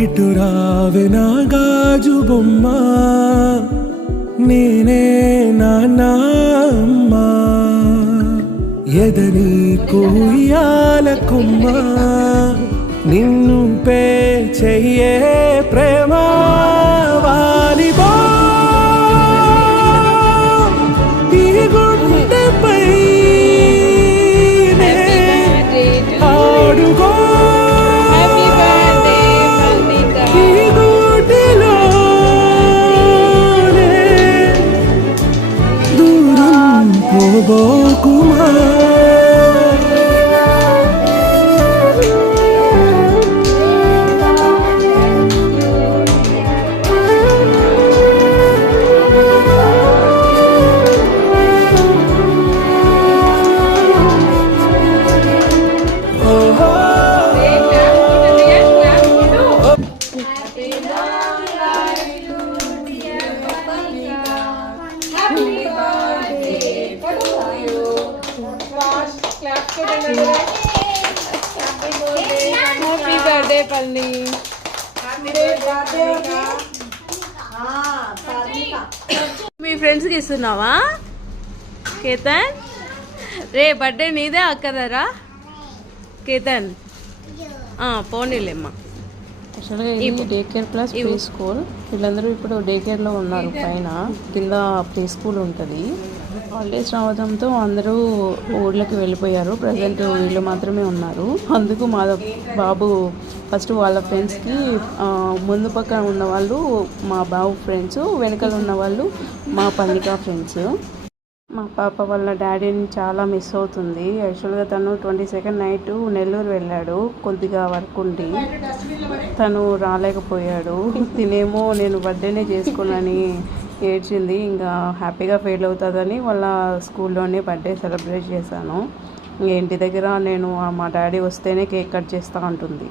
ఇటు రావే నా గాజు బొమ్మ, నేనే నాన్న అమ్మ, ఎదని కూయాల కొమ్మ, నిన్ను పే చెయ్యే ప్రేమ వాలిబా ఈ గుండెపై ఆడుకో ఈ గూటిలోనే దూరం పోబోకుమా. హ్యాపీ బర్త్డే పల్లి. మీ ఫ్రెండ్స్కి ఇస్తున్నావా కేతన్? రే బర్త్డే నీదే అక్కదరా కేతన్? పోనీలేమ్మా. యాక్చువల్గా ఇది day care plus pre school. వీళ్ళందరూ ఇప్పుడు డే కేర్లో ఉన్నారు. పైన కింద ప్రీ స్కూల్ ఉంటుంది. హాలిడేస్ రావడంతో అందరూ ఊళ్ళకి వెళ్ళిపోయారు. ప్రజెంట్ వీళ్ళు మాత్రమే ఉన్నారు. అందుకు మా బాబు ఫస్ట్ వాళ్ళ ఫ్రెండ్స్కి, ముందు పక్కన ఉన్న వాళ్ళు మా బాబు ఫ్రెండ్స్, వెనకాల ఉన్న వాళ్ళు మా పల్లిక ఫ్రెండ్స్. మా పాప వాళ్ళ డాడీని చాలా మిస్ అవుతుంది. యాక్చువల్గా తను 22 నైట్ నెల్లూరు వెళ్ళాడు, కొద్దిగా వర్క్ ఉండి తను రాలేకపోయాడు. తినేమో నేను బర్త్డేనే చేసుకున్నానని ఏడ్చింది. ఇంకా హ్యాపీగా ఫీల్ అవుతుందని వాళ్ళ స్కూల్లోనే బర్త్డే సెలబ్రేట్ చేశాను. ఇంటి దగ్గర నేను మా డాడీ వస్తేనే కేక్ కట్ చేస్తూ ఉంటుంది.